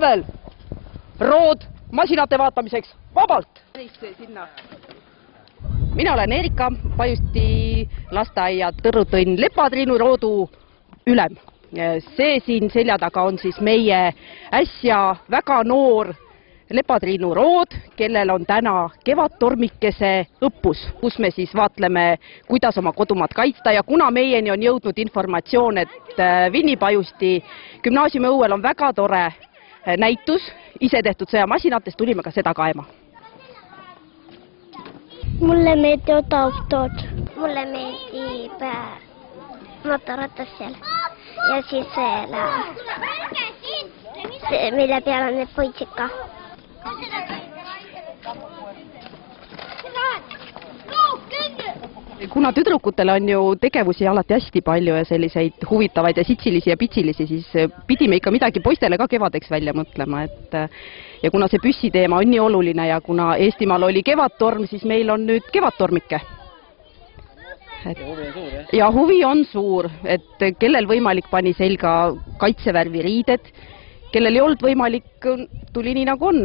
talvel rood masinate vaatamiseks vabalt. Mina olen Erika, Pajusti lasteaia Tõrrutõnn Lepatriinu roodu ülem. See siin selja taga on siis meie äsja väga noor Lepatriinu rood, kellel on täna kevadtormikese õppus, kus me siis vaatleme, kuidas oma kodumaad kaitsta ja kuna meieni on jõudnud informatsioon, et Vinni Pajusti gümnaasiumi õuel on väga tore näitus isetehtud sõjamasinatest, tulime ka seda kaema. Mulle meeldivad autod. Mulle meeldib motorratas seal ja siis mille peal on need poitsid ka. Kuna tüdrukutel on ju tegevusi alati hästi palju ja selliseid huvitavaid ja sitsilisi ja pitsilisi, siis pidime ikka midagi poistele ka kevadeks välja mõtlema. Ja kuna see püssiteema on nii oluline ja kuna Eestimaal oli kevadtorm, siis meil on nüüd kevadtormike. Ja huvi on suur, et kellel võimalik pani selga kaitsevärvi riided, kellel ei olnud võimalik, tuli nii nagu on.